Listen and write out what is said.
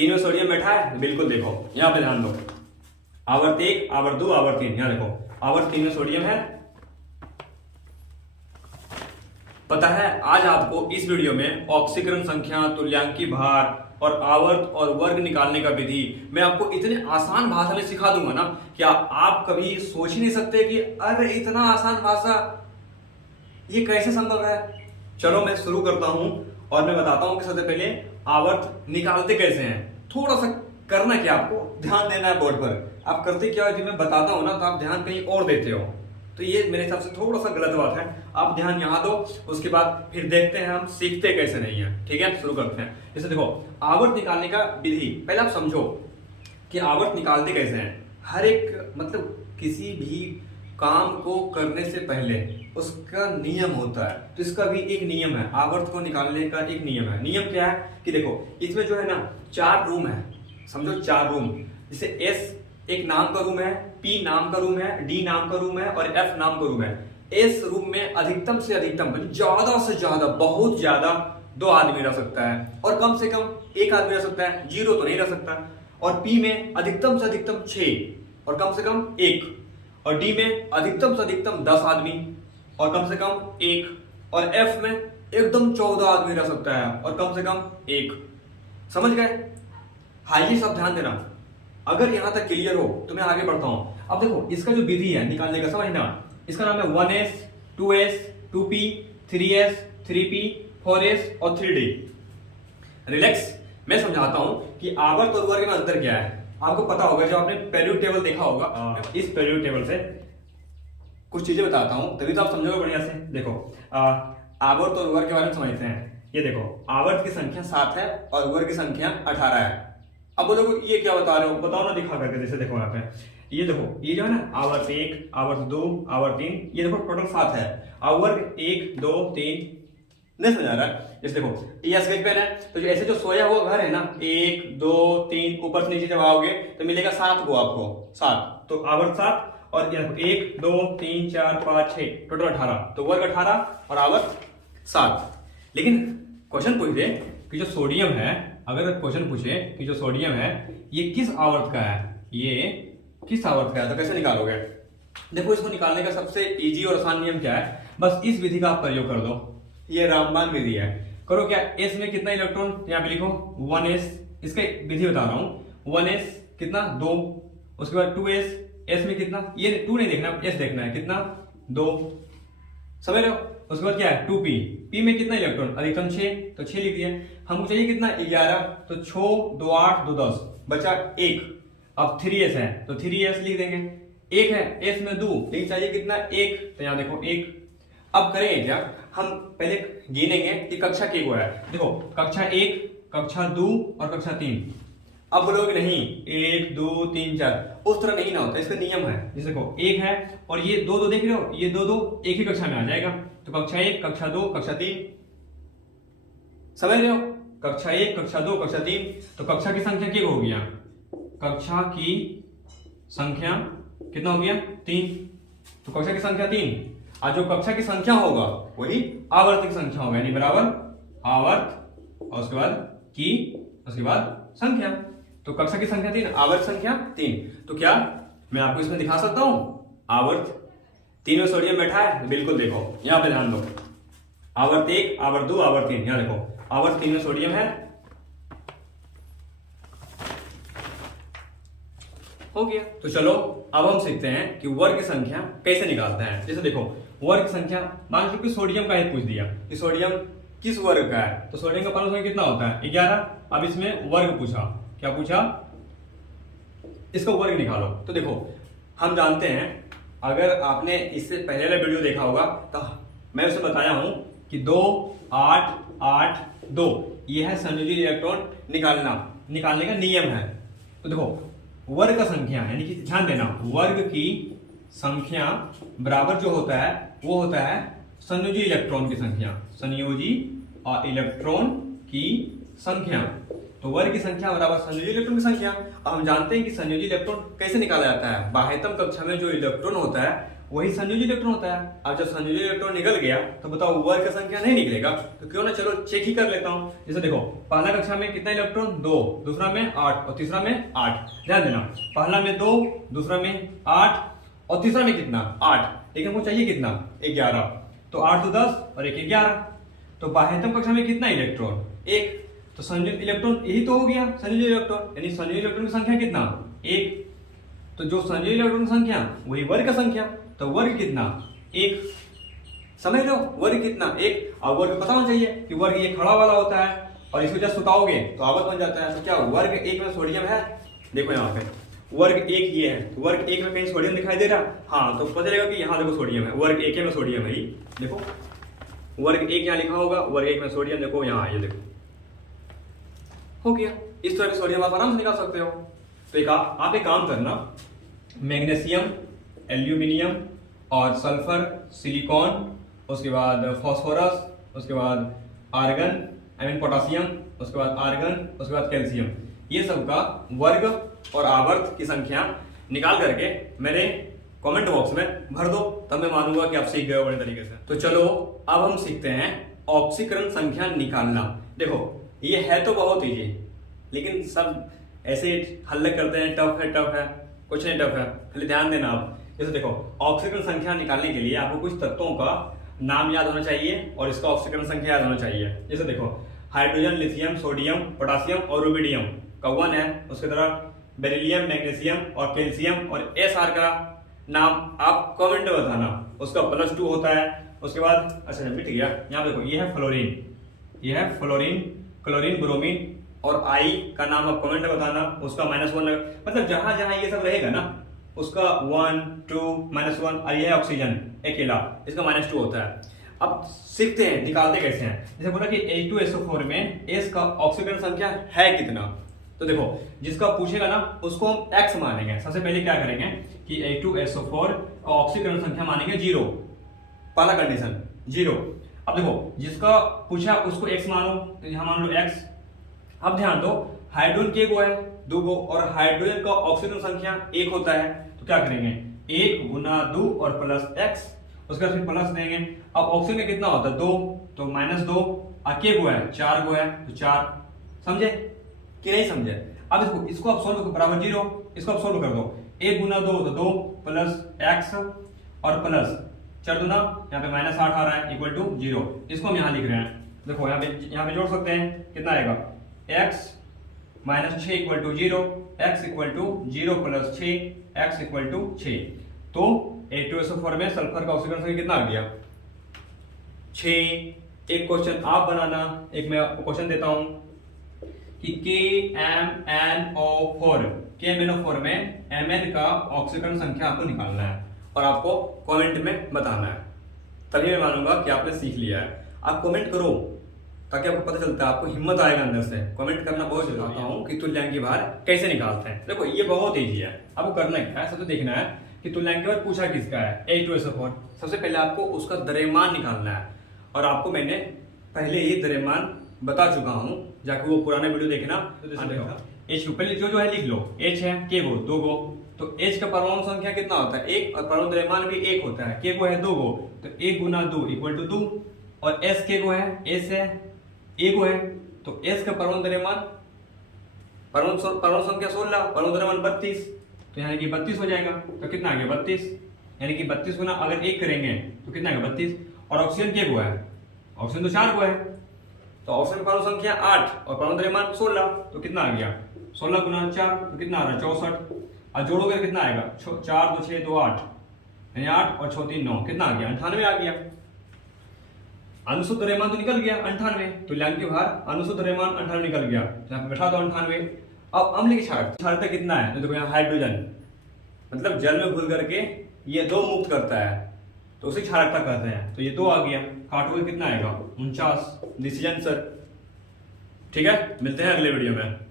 तीन में सोडियम बैठा है, बिल्कुल देखो यहाँ पे ध्यान दो, आवर्त 1, आवर्त 2, आवर्त 3, यहाँ देखो आवर्त 3 में सोडियम है। पता है आज आपको इस वीडियो में ऑक्सीकरण संख्या, तुल्यांकी भार और आवर्त और वर्ग निकालने का विधि मैं आपको इतने आसान भाषा में सिखा दूंगा ना कि आप कभी सोच ही नहीं सकते कि अरे इतना आसान भाषा ये कैसे संभव है। चलो मैं शुरू करता हूं और मैं बताता हूं कि सबसे पहले आवर्त निकालते कैसे हैं। थोड़ा सा करना क्या, आपको ध्यान देना है बोर्ड पर। आप करते क्या हो, जब मैं बताता हूं ना तो आप ध्यान कहीं और देते हो, तो ये मेरे हिसाब से थोड़ा सा गलत बात है। आप ध्यान यहाँ दो, उसके बाद फिर देखते हैं हम सीखते कैसे नहीं है। ठीक है, शुरू करते हैं। जैसे देखो आवर्त निकालने का विधि, पहले आप समझो कि आवर्त निकालते कैसे हैं। हर एक मतलब किसी भी काम को करने से पहले उसका नियम होता है, तो इसका भी एक नियम है। आवर्त को निकालने का एक नियम है। नियम क्या है कि देखो इसमें जो है ना 4 रूम है, समझो 4 रूम। जैसे एस एक नाम का रूम है, पी नाम का रूम है, डी नाम का रूम है और एफ नाम का रूम है। इस रूम में अधिकतम से अधिकतम ज्यादा से ज्यादा बहुत ज्यादा 2 आदमी रह सकता है और कम से कम 1 आदमी रह सकता है, 0 तो नहीं रह सकता। और पी में अधिकतम से अधिकतम 6 और कम से कम 1, और डी में अधिकतम से अधिकतम 10 आदमी और कम से कम 1, और एफ में एकदम 14 आदमी रह सकता है और कम से कम 1। समझ गए? हाँ, ये सब ध्यान देना। अगर यहां तक क्लियर हो तो मैं आगे बढ़ता हूं। अब देखो इसका जो विधि है निकालने का, समझना, इसका नाम है 1s, 2s, 2p, 3s, 3p, 4s और 3d। रिलैक्स, मैं समझाता हूं कि आवर्त और वर्ग में अंतर क्या है। आपको पता होगा, जब आपने पेरियोडिक टेबल देखा होगा, इस पेरियोडिक टेबल से कुछ चीजें बताता हूं तभी तो आप समझोगे बढ़िया से। देखो आवर्त और वर्ग के बारे में समझते हैं। ये देखो आवर्त की संख्या 7 है और वर्ग की संख्या 18 है। अब बोलोगे ये क्या बता रहे हो, बताओ ना दिखा करके। जैसे देखो यहाँ पे ये देखो, ये जो है ना आवर्त 1, आवर्त 2, आवर्त 3, ये देखो टोटल 7 है। आवर्त 1, 2, 3 नहीं समझ आ रहा है। जैसे देखो ये स्केच पेन है, तो ऐसे जो सोया हुआ घर है ना, 1, 2, 3 ऊपर से नीचे जब आओगे तो मिलेगा 7 को आपको, 7। तो आवर्त 7 और 1, 2, 3, 4, 5, 6 टोटल 18। तो वर्ग 18 और आवर्त 7। लेकिन क्वेश्चन पूछ दे कि जो सोडियम है, अगर क्वेश्चन पूछे कि जो सोडियम है ये किस आवर्त का है, ये किस आवर्त का है, तो कैसे निकालोगे? देखो इसको निकालने का सबसे इजी और आसान नियम क्या है, बस इस विधि का आप प्रयोग कर दो। ये रामबाण विधि है। करो क्या, एस में कितना इलेक्ट्रॉन, यहाँ पे लिखो 1s, इसका विधि बता रहा हूं। 1s कितना 2, उसके बाद 2s, एस में कितना, ये 2 नहीं देखना, एस देखना है, कितना 2, समझ रहे हो? उसके बाद क्या है 2p, p में कितना इलेक्ट्रॉन, अधिकतम 6, तो 6 लिख दिया। हमको चाहिए कितना 11, तो 6, 2, 8, 2, 10, बचा 1। अब 3s है तो 3s लिख देंगे। 1 है, s में 2, लेकिन चाहिए कितना 1, तो यहाँ देखो 1। अब करेंगे क्या, हम पहले गिनेंगे कि कक्षा के को है। देखो कक्षा 1, कक्षा 2 और कक्षा 3। अब बोलोगे नहीं 1, 2, 3, 4, उस तरह नहीं ना होता, इसका नियम है। जैसे देखो 1 है और ये 2, 2 देख रहे हो, ये 2, 2 एक ही कक्षा में आ जाएगा। तो कक्षा 1, कक्षा 2, कक्षा 3, समझ रहे हो? कक्षा 1, कक्षा 2, कक्षा 3, तो कक्षा की संख्या क्या हो गया, कक्षा की संख्या कितना हो गया 3। तो कक्षा की संख्या 3, और जो कक्षा की संख्या होगा वही आवर्त की संख्या होगा, यानी बराबर आवर्त और उसके बाद की, उसके बाद संख्या। तो कक्षा की संख्या 3, आवर्त संख्या 3। तो क्या मैं आपको इसमें दिखा सकता हूं, आवर्त 3 में सोडियम बैठा है, बिल्कुल देखो यहां पे ध्यान दो, आवर्त 1, आवर्त 2, आवर्त 3, यहां देखो आवर्त 3 में सोडियम है, हो गया। तो चलो अब हम सीखते हैं कि वर्ग की संख्या कैसे निकालते हैं। जैसे देखो वर्ग की संख्या, मान लो कि सोडियम का ही पूछ दिया कि सोडियम किस वर्ग का है, तो सोडियम का परमाणु संख्या कितना होता है 11। अब इसमें वर्ग पूछा, क्या पूछा, इसका वर्ग निकालो। तो देखो हम जानते हैं, अगर आपने इससे पहले वाला वीडियो देखा होगा तो मैं उसे बताया हूं कि 2, 8, 8, 2 ये है संयोजी इलेक्ट्रॉन निकालने का नियम है। तो देखो वर्ग का संख्या यानी कि ध्यान देना, वर्ग की संख्या बराबर जो होता है वो होता है संयोजी इलेक्ट्रॉन की संख्या, संयोजी और इलेक्ट्रॉन की संख्या। तो वर्ग की संख्या बराबर संयोजी इलेक्ट्रॉन की संख्या। अब हम जानते हैं कि संयोजी इलेक्ट्रॉन कैसे निकाला जाता है। बाह्यतम कक्षा में जो इलेक्ट्रॉन होता है वही संयोजी इलेक्ट्रॉन होता है। अब जब संयोजी इलेक्ट्रॉन निकल गया तो बताओ वर्ग का संख्या नहीं निकलेगा, तो क्यों ना चलो चेक ही कर लेता हूँ। जैसे देखो पहला कक्षा में कितना इलेक्ट्रॉन 2, दूसरा में 8 और तीसरा में 8। ध्यान देना, पहला में 2, दूसरा में 8 और तीसरा में कितना 8, लेकिन हमको चाहिए कितना 11। तो 8 तो 10 और 1 11। तो बाह्यतम कक्षा में कितना इलेक्ट्रॉन 1, तो संयोजित इलेक्ट्रॉन यही तो हो गया संयोजित इलेक्ट्रॉन, यानी संयोजित इलेक्ट्रॉन की संख्या कितना 1। तो जो संयोजित इलेक्ट्रॉन की संख्या वही वर्ग का संख्या, तो वर्ग कितना 1। समझ लो वर्ग कितना 1। और वर्ग पता होना चाहिए कि वर्ग ये खड़ा वाला होता है और इसको जब सुताओगे तो आवत बन जाता है। तो क्या वर्ग 1 में सोडियम है? देखो यहाँ पे वर्ग 1 ये है, तो वर्ग 1 में कहीं सोडियम दिखाई दे रहा? हाँ, तो पता चलेगा कि यहाँ देखो सोडियम है, वर्ग 1 में सोडियम है। देखो वर्ग 1 यहाँ लिखा होगा, वर्ग 1 में सोडियम देखो यहाँ, ये देखो हो गया। इस तरह के सोडियम आप आराम से निकाल सकते हो। तो आप एक काम करना, मैग्नीशियम, एल्यूमिनियम और सल्फर, सिलिकॉन, उसके बाद फास्फोरस, उसके बाद आर्गन आई मीन पोटासियम, उसके बाद आर्गन, उसके बाद कैल्शियम, ये सब का वर्ग और आवर्त की संख्या निकाल करके मेरे कमेंट बॉक्स में भर दो, तब मैं मानूंगा कि आप सीख गए हो बड़े तरीके से। तो चलो अब हम सीखते हैं ऑक्सीकरण संख्या निकालना। देखो ये है तो बहुत इजी, लेकिन सब ऐसे हल्ले करते हैं टफ है, कुछ नहीं टफ है, खाली ध्यान देना आप। जैसे देखो ऑक्सीकरण संख्या निकालने के लिए आपको कुछ तत्वों का नाम याद होना चाहिए और इसका ऑक्सीकरण संख्या याद होना चाहिए। जैसे देखो हाइड्रोजन, लिथियम, सोडियम, पोटासियम और रुबिडियम का 1 है, उसके तरह बेरिलियम, मैग्नीशियम और कैल्शियम और SR का नाम आप कमेंट में बताना, उसका +2 होता है। उसके बाद अच्छा मिट गया, यहाँ देखो ये है फ्लोरीन, ये है फ्लोरीन, क्लोरीन, ब्रोमीन और I का नाम आप कमेंट में बताना, उसका -1 मतलब जहां जहां ये सब रहेगा ना उसका 1, 2, -1 और ये है ऑक्सीजन अकेला, इसका -2 होता है। अब सीखते हैं निकालते कैसे हैं। जैसे बोला कि H2SO4 में S का ऑक्सीकरण संख्या है कितना, तो देखो जिसका पूछेगा ना उसको हम X मानेंगे। सबसे पहले क्या करेंगे कि H2SO4 का ऑक्सीकरण संख्या मानेंगे 0, पहला कंडीशन 0। अब देखो जिसका पूछा उसको X मानो, तो यहां मान लो X। अब ध्यान दो हाइड्रोजन के गो है 2 गो और हाइड्रोजन का ऑक्सीजन संख्या 1 होता है, तो क्या करेंगे 1 गुना 2 और +X, उसके बाद फिर प्लस देंगे। अब ऑक्सीजन में कितना होता है 2, तो -2 के गो है 4 गो है तो 4। समझे कि नहीं समझे? अब इसको आप सोल्व बराबर 0, इसको आप सोल्व कर दो, 1 गुना 2 तो 2 +X और प्लस 4 दूना यहाँ पे -8 आ रहा है =0। इसको हम यहाँ लिख रहे हैं, देखो यहाँ पे जोड़ सकते हैं, कितना आएगा x -6 = 0, x = 0 + 6, x = 6। तो H2SO4 में सल्फर का ऑक्सीजन संख्या कितना आ गया 6। एक क्वेश्चन आप बनाना, एक मैं आपको क्वेश्चन देता हूं कि KMnO4 में Mn का ऑक्सीकरण संख्या आपको निकालना है और आपको कमेंट में बताना है, तभी मैं मानूंगा कि आपने सीख लिया है। आप कमेंट करो ताकि आपको पता चलता है, आपको हिम्मत आएगा अंदर से। कमेंट करना बहुत जरूरी है कि तुल्यांकी भार कैसे निकालते हैं। देखो ये बहुत ईजी है, आपको करना क्या है, सबसे देखना है कि तुल्यांकी भार पूछा किसका है H2SO4। सबसे पहले आपको उसका द्रव्यमान निकालना है और आपको मैंने पहले ही द्रव्यमान बता चुका हूं, जाके वो पुराना वीडियो देखना। H पहले जो है लिख लो, H है के गो 2 गो, तो H का परमाणु संख्या कितना होता है 1 और परमाणु द्रव्यमान भी 1 होता है। के गो है 2 गो, तो 1 गुना 2 = 2 और S के गो है S है 1 गो है, तो S का परमाणु द्रव्यमान परमाणु संख्या 16, परमाणु द्रव्यमान 32, तो यानी कि 32 हो जाएगा। तो कितना आ गया 32, यानी कि 32 गुना अगर 1 करेंगे तो कितना आएगा 32। और ऑक्सीजन के गो है, ऑक्सीजन तो 4 गो है, तो ऑक्सीजन परमाणु संख्या 8 और परमाणु द्रव्यमान 16, तो कितना आ गया 16 गुना 4, तो कितना आ रहा है 64। और जोड़ोगे कितना आएगा 4 2 6 2 8, यानी 8 और 6 3 9, कितना आ गया 98 आ गया। अनुशुद्ध द्रव्यमान तो निकल गया 98, तुल्यांकी भार अनुशुद्ध द्रव्यमान 98 निकल गया, तो यहाँ पे बैठा दो 98। अब अम्ल की क्षारकता कितना है, तो देखो यहाँ हाइड्रोजन मतलब जल में घुल करके ये 2 मुक्त करता है, तो उसी क्षारकता कहते हैं, तो ये 2 आ गया। काटोगे कितना आएगा 49। Decision sir. ठीक है, मिलते हैं अगले वीडियो में।